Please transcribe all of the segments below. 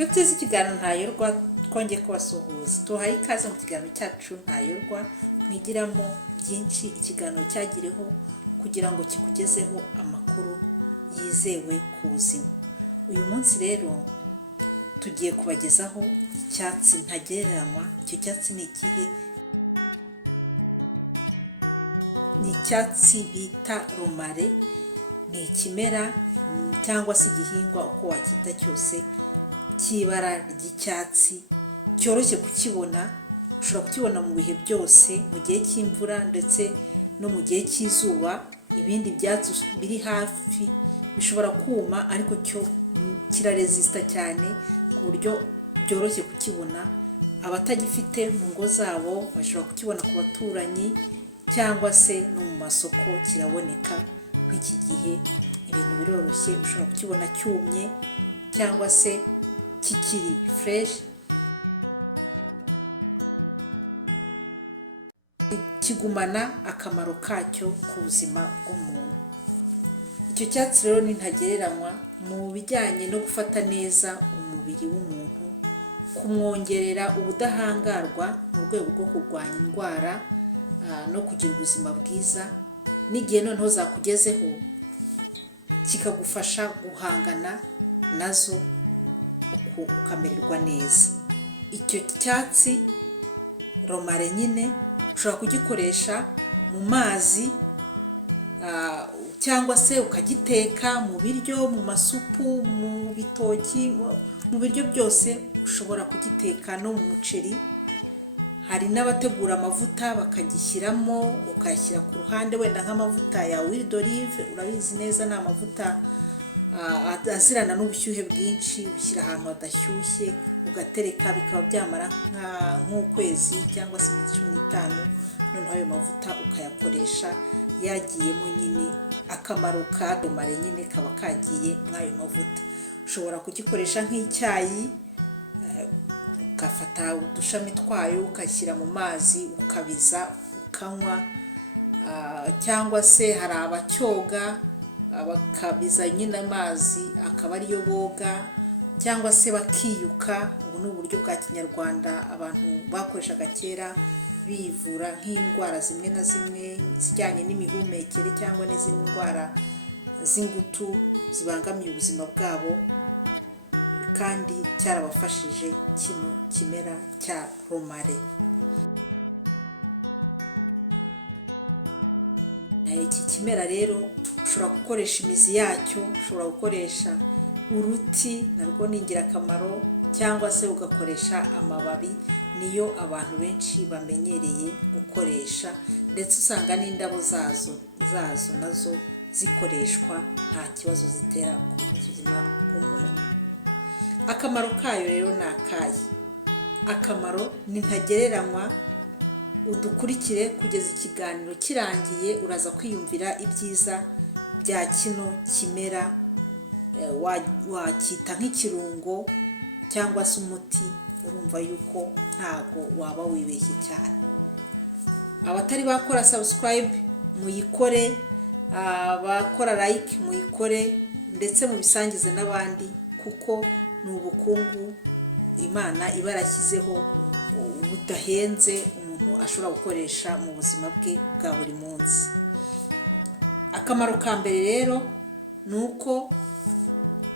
Inshuti z'ikiganiro ntayorwa twongeye kubasuhuza, tuhaye ikaze mu kiganiro cyacu ntayorwa mwigiramo byinshi. Ikiganiro cyagiriho kugira ngo kikugezeho amakuru yizewe ku buzima. Uyu munsi rero tugiye kubagezaho icyatsi ntagereranywa. Icyo cyatsi ni ikihe? Ni icyatsi bita romare. Ni ikimera cyangwa se igihingwa uko wacyita cyose cy'ibara ry'icyatsi, cyoroshye kukibona. Ushobora kukibona mu bihe byose, mu gihe cy'imvura ndetse no mu gihe cy'izuba. Ibindi byatsi biri hafi bishobora kuma, ariko cyo kiraresista cyane ku buryo byoroshye kukibona. Abatagifite mu ngo zabo bashobora kukibona ku baturanyi cyangwa se no mu masoko kiraboneka. Iki gihe ibintu biroroshye, ushobora kukibona cyumye cyangwa se kikiri fresh. Kigumana akamaro kacyo ku buzima bw'umuntu. Icyo cyatsi rero ni ntagereranywa mu bijyanye no gufata neza umubiri w'umuntu, kumwongerera ubudahangarwa mu rwego rwo kurwanya indwara no kugira ubuzima bwiza. N'igihe noneho zakugezeho kikagufasha guhangana nazo ukamererwa neza. Icyo cyatsi romare nyine ushobora kugikoresha mu mazi cyangwa se ukagiteka mu biryo, mu masupu, mu bitoki, mu biryo byose ushobora kugiteka, no mu muceri. Hari n'abategura amavuta bakagishyiramo, ukayashyira ku ruhande, wenda nk'amavuta ya huile d'olive. Urabizi neza ni amavuta azirana n'ubushyuhe bwinshi. Ubishyira ahantu hadashyushye ugatereka, bikaba byamara nk'ukwezi cyangwa se iminsi 15. Noneho ayo mavuta ukayakoresha yagiyemo nyine akamaro ka romare nyine kaba kagiye mw'ayo mavuta. Ushobora kugikoresha nk'icyayi, ugafata udushami twayo ukashyira mu mazi ukabiza ukanywa, cyangwa se hari abacyoga bakabiza nyine amazi akaba ariyo boga, cyangwa se bakiyuka. Ubu ni uburyo bwa kinyarwanda abantu bakoreshaga kera bivura nk'indwara zimwe na zimwe zijyanye n'imihumekere cyangwa n'izindi ndwara z'ingutu zibangamiye ubuzima bwabo, kandi cyarabafashije kino kimera cya romare. Iki kimera rero ushobora gukoresha imizi yacyo, ushobora gukoresha uruti, narwo ni ingirakamaro, cyangwa se ugakoresha amababi. Niyo abantu benshi bamenyereye gukoresha, ndetse usanga n'indabo zazo nazo zikoreshwa nta kibazo zitera ku buzima bw'umuntu. Akamaro kayo rero ni akahe? Akamaro ni ntagereranywa. Udukurikire kugeza ikiganiro kirangiye, uraza kwiyumvira ibyiza bya kino kimera. Wacyita nk'ikirungo cyangwa se umuti. Urumva yuko ntago waba wibeshye cyane. Abatari bakora subscribe muyikore, abakora like muyikore, ndetse mubisangize n'abandi, kuko ni ubukungu Imana iba yarashyizeho budahenze umuntu ashobora gukoresha mu buzima bwe bwa buri munsi. Akamaro ka mbere rero ni uko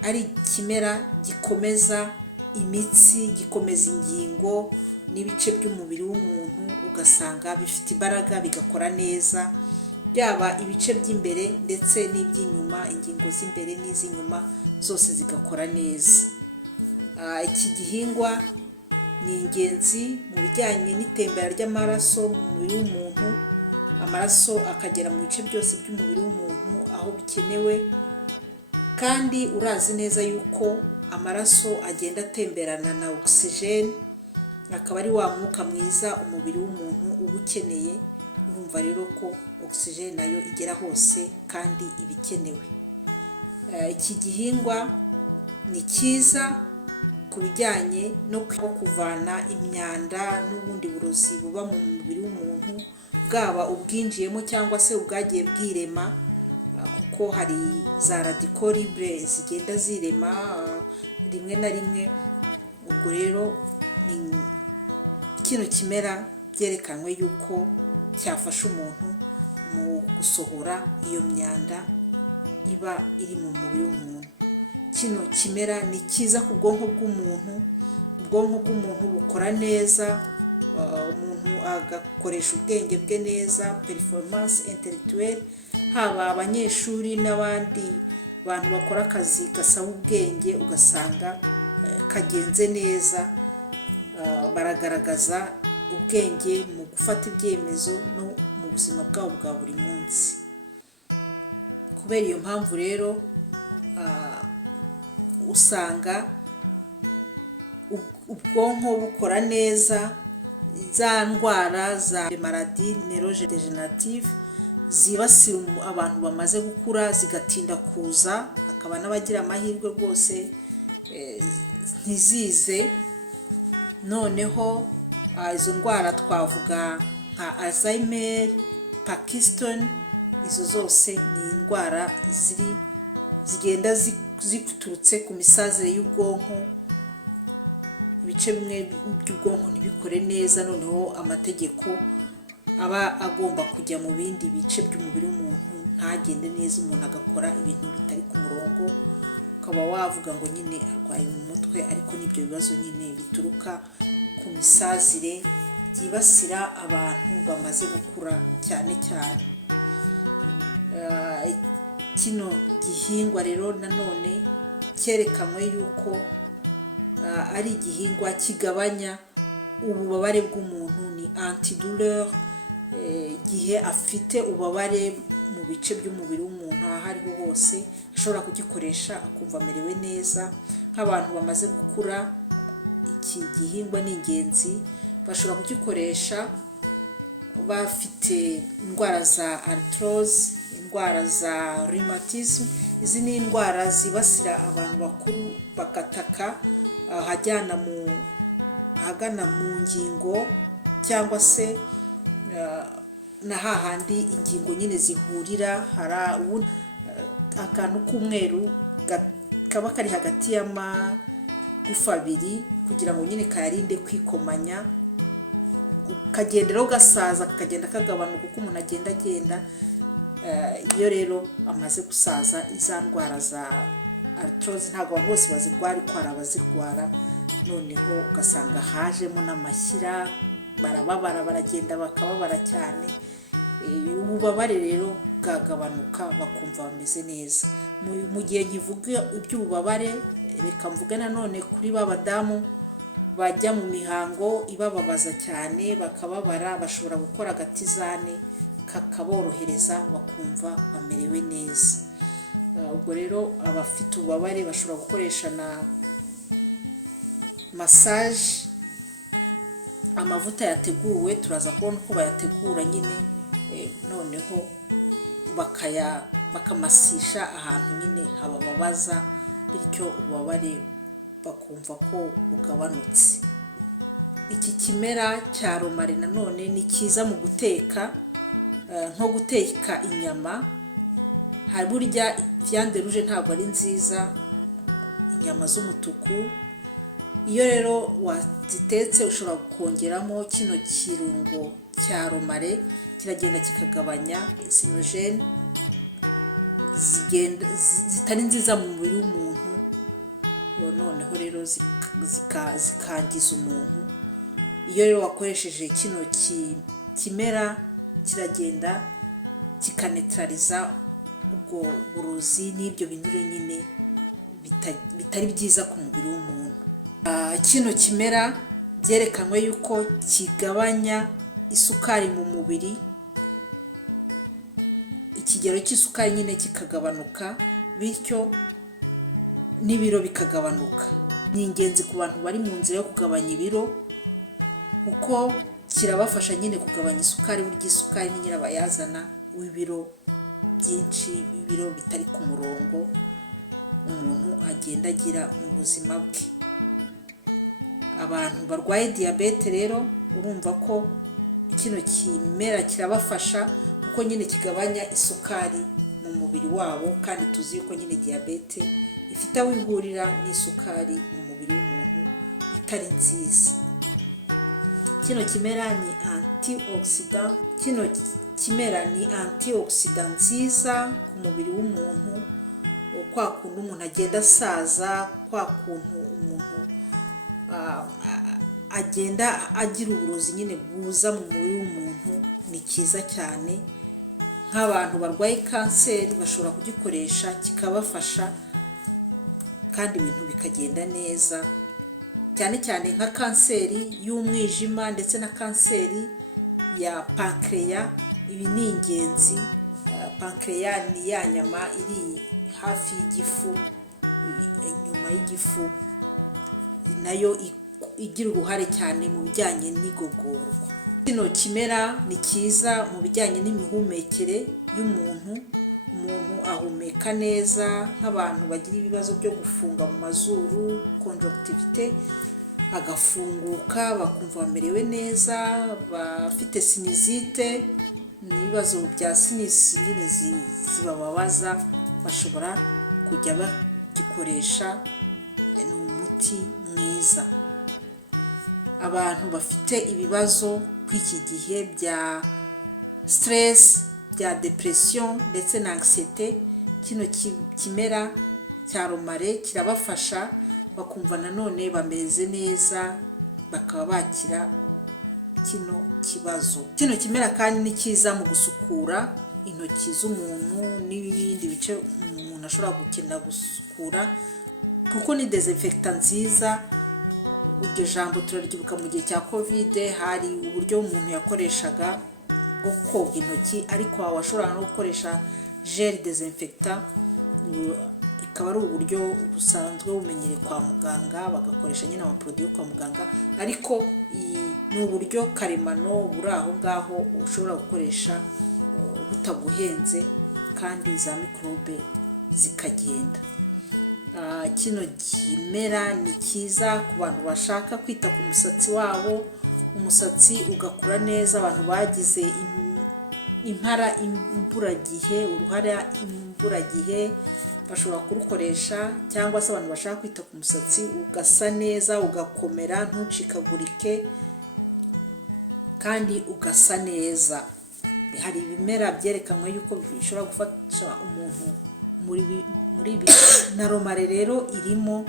ari ikimera gikomeza imitsi, gikomeza ingingo n'ibice by'umubiri w'umuntu, ugasanga bifite imbaraga, bigakora neza, byaba ibice by'imbere ndetse n'iby'inyuma. Ingingo z'imbere n'iz'inyuma zose zigakora neza. Iki gihingwa ni ingenzi mu bijyanye n'itembera ry'amaraso mu mubiri w'umuntu. Amaraso akagera mu bice byose by'umubiri w'umuntu aho bikenewe, kandi urazi neza yuko amaraso agenda atemberana na oxygene, akaba ari wa mwuka mwiza umubiri w'umuntu uba ukeneye. Urumva rero ko oxygene nayo igera hose kandi ibikenewe. Iki gihingwa ni cyiza ku bijyanye no kuvana imyanda n'ubundi burozi buba mu mubiri w'umuntu, bwaba ubwinjiyemo cyangwa se ubwagiye bwirema, kuko hari za radical libre zigenda zirema rimwe na rimwe. ubwo rero ni kino kimera byerekanwe yuko cyafasha umuntu mu gusohora iyo myanda iba iri mu mubiri w'umuntu. Kino kimera ni cyiza ku bwonko bw'umuntu, ubwonko bw'umuntu bukora neza, umuntu agakoresha ubwenge bwe neza, performance intellectuelle, haba abanyeshuri n'abandi bantu bakora akazi gasaba ubwenge ugasanga kagenze neza, baragaragaza ubwenge mu gufata ibyemezo no mu buzima bwabo bwa buri munsi. Kubera iyo mpamvu rero usanga ubwonko bukora neza, za ndwara za maladie neurodegenerative zibasira abantu bamaze gukura zigatinda kuza, hakaba n'abagira amahirwe rwose ntizize. Noneho izo ndwara twavuga nka Alzheimer, Parkinson, izo zose ni indwara zigenda ziturutse ku misazire y'ubwonko, ibice bimwe by'ubwonko ntibikore neza, noneho amategeko aba agomba kujya mu bindi bice by'umubiri w'umuntu ntagende neza, umuntu agakora ibintu bitari ku murongo, ukaba wavuga ngo nyine arwaye mu mutwe, ariko n'ibyo bibazo nyine bituruka ku misazire byibasira abantu bamaze gukura cyane cyane. Kino gihingwa rero nanone cyerekanwe yuko ari igihingwa kigabanya ububabare bw'umuntu, ni antidouleur. Igihe afite ububabare mu bice by'umubiri w'umuntu aho ariho hose ashobora kugikoresha akumva amerewe neza. Nk'abantu bamaze gukura iki gihingwa ni ingenzi, bashobora kugikoresha bafite indwara za arthrose, indwara za rheumatism. Izi ni indwara zibasira abantu bakuru bagataka ahagana mu ngingo, cyangwa se na hahandi ingingo nyine zihurira, hari akantu k'umweru kaba kari hagati y'amagufa abiri kugira ngo nyine kayarinde kwikomanya, kagenderaho gasaza kakagenda kagabanuka uko umuntu agenda. Iyo rero amaze gusaza, iza ndwara za arthrose ntabwo abantu bose bazirwara, ariko hari abazirwara, noneho ugasanga hajemo n'amashyira, barababara, baragenda bakababara cyane. Ububabare rero bwagabanuka bakumva bameze neza. Mu gihe nkivuga iby'ububabare, reka mvuge nanone kuri ba badamu bajya mu mihango ibababaza cyane bakababara, bashobora gukora agatizane kakaborohereza bakumva bamerewe neza. Ubwo rero abafite ububabare bashobora gukoresha na massage, amavuta yateguwe, turaza kubona uko bayategura nyine, noneho bakamasisha ahantu nyine habababaza, bityo ububabare bakumva ko bugabanutse. Iki kimera cya romari nanone ni cyiza mu guteka, nko guteka inyama. Hari burya viande rouge ntabwo ari nziza, inyama z'umutuku. Iyo rero wazitetse ushobora kongeramo kino kirungo cya romare, kiragenda kikagabanya sinogene zitari nziza mu mubiri w'umuntu, noneho rero zikangiza umuntu. Iyo rero wakoresheje kino kimera, kiragenda kikanetraliza ubwo burozi n'ibyo binure nyine bitari byiza ku mubiri w'umuntu. Kino kimera byerekanwe yuko kigabanya isukari mu mubiri, ikigero cy'isukari nyine kikagabanuka, bityo n'ibiro bikagabanuka. Ni ingenzi ku bantu bari mu nzira yo kugabanya ibiro, kuko kirabafasha nyine kugabanya isukari. Burya isukari ni nyirabayazana w'ibiro byinshi, ibiro bitari ku murongo umuntu agenda agira mu buzima bwe. Abantu barwaye diyabete rero urumva ko kino kimera kirabafasha, kuko nyine kigabanya isukari mu mubiri wabo, kandi tuzi yuko nyine diyabete ifite aho ihurira n'isukari mu mubiri w'umuntu, itari nziza. Kino kimera ni antioxidant. Kino kimera ni antioxidant nziza ku mubiri w'umuntu, kwa kuntu umuntu agenda asaza, kwa kuntu umuntu agenda agira uburozi nyine buza mu mubiri w'umuntu. Ni cyiza cyane. Nk'abantu barwaye kanseri bashobora kugikoresha kikabafasha kandi ibintu bikagenda neza, cyane cyane nka kanseri y'umwijima ndetse na kanseri ya pancreas. Ibi ni ingenzi. Pancreas ni ya nyama iri hafi y'igifu, inyuma y'igifu, nayo igira uruhare cyane mu bijyanye n'igogorwa. Kino kimera ni cyiza mu bijyanye n'imihumekere y'umuntu. Umuntu ahumeka neza, nk'abantu bagira ibibazo byo gufunga mu mazuru, conjonctivite, agafunguka bakumva bamerewe neza. Bafite sinizite, n'ibibazo bya sinisi nyine zibababaza, bashobora kujya bagikoresha. Ni umuti mwiza. Abantu bafite ibibazo kw'iki gihe bya stress, bya depression ndetse na anxiety, kino kimera cya romare kirabafasha, bakumva nanone bameze neza, bakaba bakira kino kibazo. Kino kimera kandi ni cyiza mu gusukura intoki z'umuntu n'ibindi bice umuntu ashobora gukenera gusukura, kuko ni desinfectant nziza. Iryo jambo turaryibuka mu gihe cya covid, hari uburyo umuntu yakoreshaga bwo koga intoki, ariko washobora no gukoresha gel desinfectant. Ikaba ari uburyo busanzwe bumenyere kwa muganga, bagakoresha nyine amaproduit yo kwa muganga, ariko ni uburyo karemano buri aho ngaho ushobora gukoresha butaguhenze kandi za microbe zikagenda. Kino kimera ni cyiza ku bantu bashaka kwita ku musatsi wabo, umusatsi ugakura neza. Abantu bagize impara imburagihe, uruhara imburagihe, bashobora kurukoresha. Cyangwa se abantu bashaka kwita ku musatsi ugasa neza, ugakomera, ntucikagurike kandi ugasa neza. Hari ibimera byerekanwe yuko bishobora gufasha umuntu muri ibi, na romare rero irimo.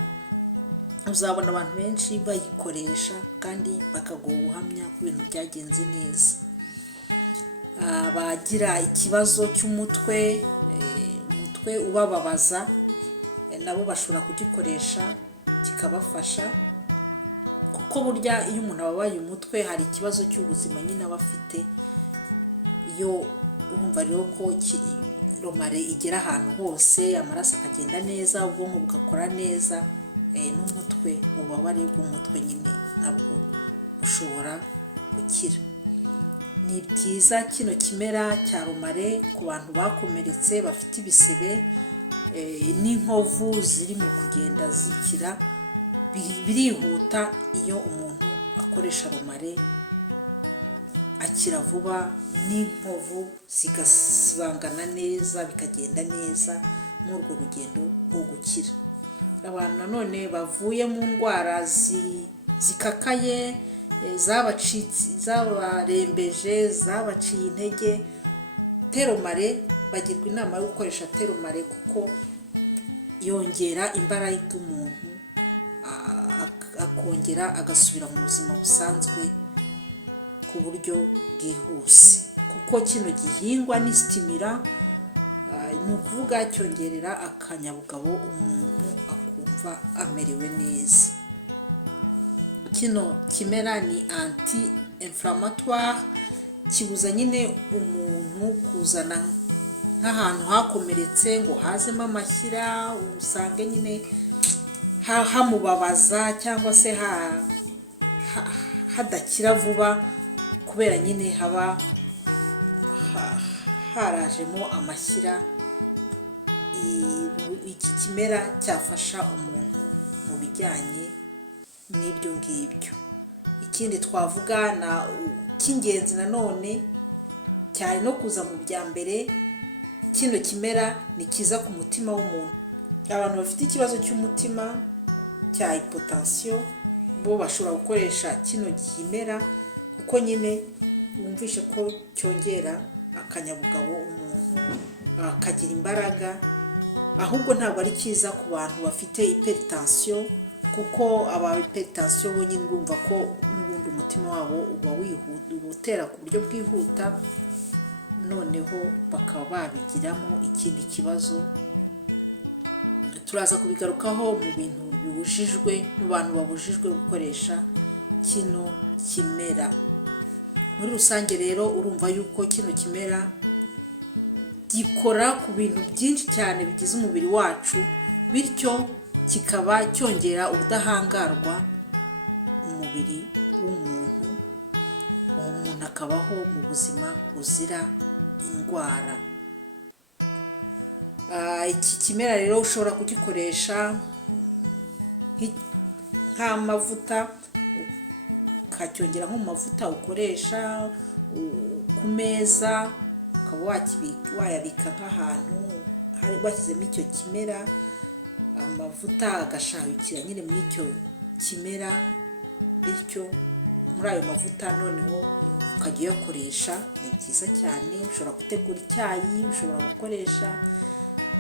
Uzabona abantu benshi bayikoresha kandi bakaguha ubuhamya ku bintu byagenze neza. Bagira ikibazo cy'umutwe, umutwe ubababaza, nabo bashobora kugikoresha kikabafasha, kuko burya iyo umuntu ababaye umutwe hari ikibazo cy'ubuzima nyine aba afite. Iyo urumva rero ko romare igera ahantu hose, amaraso akagenda neza, ubwonko bugakora neza, n'umutwe, ububabare bw'umutwe nyine nabwo bushobora gukira. Ni byiza kino kimera cya romare ku bantu bakomeretse, bafite ibisebe n'inkovu ziri mu kugenda zikira. Birihuta iyo umuntu akoresha romare, akira vuba, n'inkovu zigasibangana neza, bikagenda neza muri urwo rugendo rwo gukira. Abantu nanone bavuye mu ndwara zikakaye, zabarembeje, zabaciye intege, teromare, bagirwa inama yo gukoresha teromare, kuko yongera imbaraga y'umuntu, akongera agasubira mu buzima busanzwe ku buryo bwihuse. Kuko kino gihingwa ni stimira, ni ukuvuga cyongerera akanyabugabo umuntu akumva amerewe neza. Kino kimera ni anti inflammatoire, kibuza nyine umuntu kuzana nk'ahantu hakomeretse ngo hazemo amashyira, usange nyine hamubabaza cyangwa se hadakira vuba, kubera nyine haba harajemo amashyira. Iki kimera cyafasha umuntu mu bijyanye n'ibyo ngibyo. Ikindi twavuga na cy'ingenzi nanone cyane no kuza mu bya mbere, kino kimera ni cyiza ku mutima w'umuntu. Abantu bafite ikibazo cy'umutima cya hypotension, bo bashobora gukoresha kino kimera kuko nyine bumvishe ko cyongera akanyabugabo umuntu akagira imbaraga, ahubwo ntabwo ari cyiza ku bantu bafite hypertension kuko aba hypertension bo nyine urumva ko n'ubundi umutima wabo uba utera ku buryo bwihuta, noneho bakaba babigiramo ikindi kibazo. Turaza kubigarukaho mu bintu bibujijwe, mu bantu babujijwe gukoresha kino kimera. Muri rusange rero urumva yuko kino kimera gikora ku bintu byinshi cyane bigize umubiri wacu, bityo kikaba cyongera ubudahangarwa umubiri w'umuntu, umuntu akabaho mu buzima buzira indwara. Iki kimera rero ushobora kugikoresha nk'amavuta, ukacyongera nko mu mavuta ukoresha ku meza, ukaba wayabika nk'ahantu hari washyizemo icyo kimera, amavuta agashahukira nyine muri icyo kimera, bityo muri ayo mavuta noneho ukajya uyakoresha. Ni byiza cyane. Ushobora gutegura icyayi, ushobora gukoresha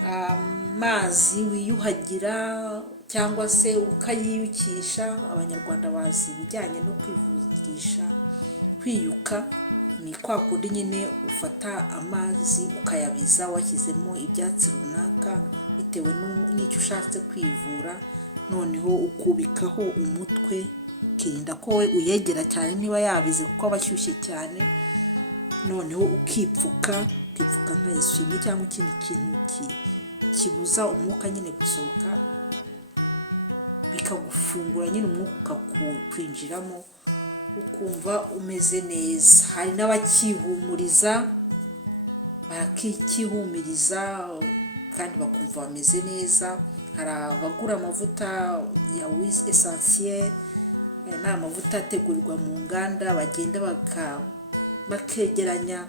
amazi wiyuhagira cyangwa se ukayiyukisha. Abanyarwanda bazi ibijyanye no kwivugisha, kwiyuka ni kwa kundi nyine ufata amazi ukayabiza washyizemo ibyatsi runaka bitewe n'icyo ushatse kwivura, noneho ukubikaho umutwe, ukirinda ko we uyegera cyane niba yabize kuko aba ashyushye cyane, noneho ukipfuka nka eswime cyangwa ikindi kintu kibuza umwuka nyine gusohoka, bikagufungura nyine umwuka ukakwinjiramo ukumva umeze neza. Hari n'abakihumuriza, barakihumiriza kandi bakumva bameze neza. Hari abagura amavuta ya huile essentielle, ni amavuta ategurirwa mu nganda, bagenda bakegeranya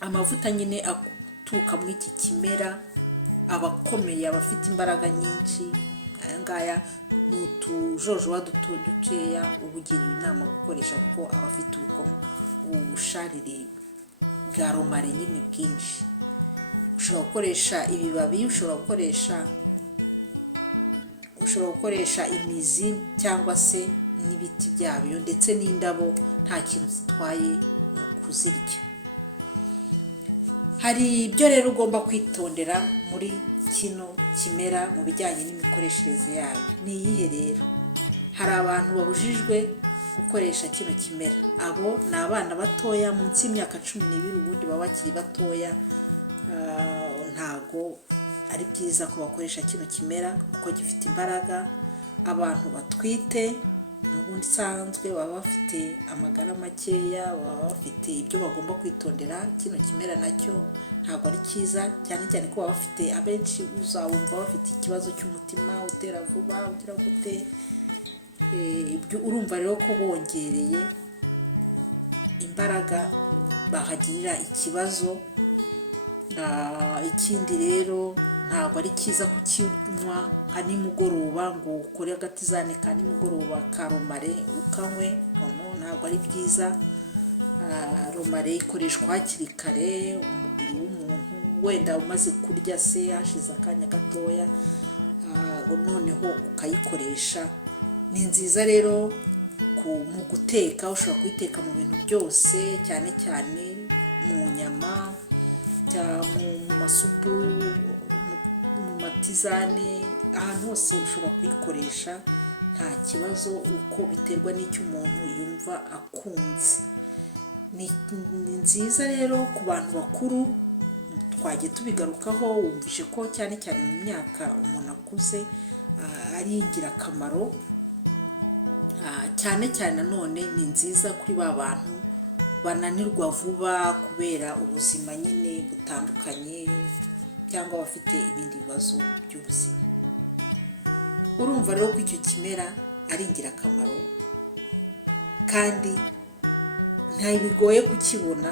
amavuta nyine aturuka muri iki kimera, abakomeye, abafite imbaraga nyinshi. Aya ngaya ni utujojoba dukeya ubugiriye inama gukoresha kuko aba afite ubusharire bwa romare nyine bwinshi. Ushobora gukoresha ibibabi, ushobora gukoresha imizi cyangwa se n'ibiti byabyo ndetse n'indabo, nta kintu zitwaye mu kuzirya. Hari ibyo rero ugomba kwitondera muri kino kimera mu bijyanye n'imikoreshereze yayo. Ni iyihe rero? Hari abantu babujijwe gukoresha kino kimera. Abo ni abana batoya munsi y'imyaka 12, ubundi baba bakiri batoya. Ntago ari byiza ko bakoresha kino kimera kuko gifite imbaraga. Abantu batwite n'ubundi sanzwe baba bafite amagara makeya, baba bafite ibyo bagomba kwitondera. Kino kimera nacyo ntabwo ari cyiza, cyane cyane ko baba bafite, abenshi uzabumva bafite ikibazo cy'umutima utera vuba ugira gute. Ibyo urumva rero ko bongereye imbaraga bahagirira ikibazo. Ikindi rero ntabwo ari cyiza kukinywa nka nimugoroba, ngo ukore agatizane ka nimugoroba ka romare ukanywe, ntabwo ari byiza. Romare ikoreshwa hakiri kare umubiri w'umuntu, wenda umaze kurya se hashize akanya gatoya, noneho ukayikoresha. Ni nziza rero mu guteka, ushobora kuyiteka mu bintu byose, cyane cyane mu nyama, mu masupu, mu matizane, ahantu hose ushobora kuyikoresha nta kibazo, uko biterwa n'icyo umuntu yumva akunze. Ni nziza rero ku bantu bakuru, twagiye tubigarukaho, wumvishe ko cyane cyane mu myaka umuntu akuze ari ingirakamaro. Cyane cyane nanone ni nziza kuri ba bantu bananirwa vuba kubera ubuzima nyine butandukanye, cyangwa bafite ibindi bibazo by'ubuzima. Urumva rero ko icyo kimera ari ingirakamaro kandi ntibigoye kukibona.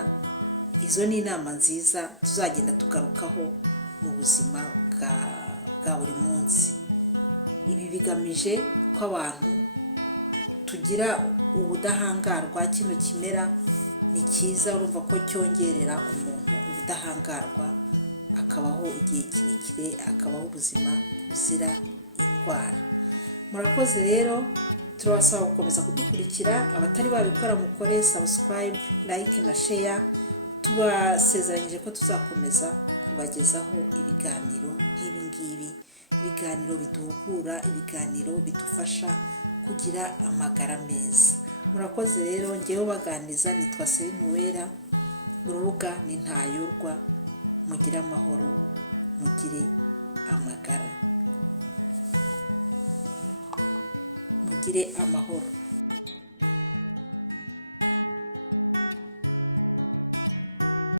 Izo ni inama nziza tuzagenda tugarukaho mu buzima bwa buri munsi. Ibi bigamije ko abantu tugira ubudahangarwa. Kino kimera ni cyiza, urumva ko cyongerera umuntu ubudahangarwa, akabaho igihe kirekire, akabaho ubuzima buzira indwara. Murakoze rero, turabasaba gukomeza kudukurikira. Abatari babikora mukore subscribe, like na share. Tubasezeranyije ko tuzakomeza kubagezaho ibiganiro nk'ibi ngibi, ibiganiro biduhugura, ibiganiro bidufasha kugira amagara meza. Murakoze rero, ngewe baganiriza nitwa Umuwera, Urubuga ni ntayorwa. Mugire amahoro, mugire amagara, mugire amahoro.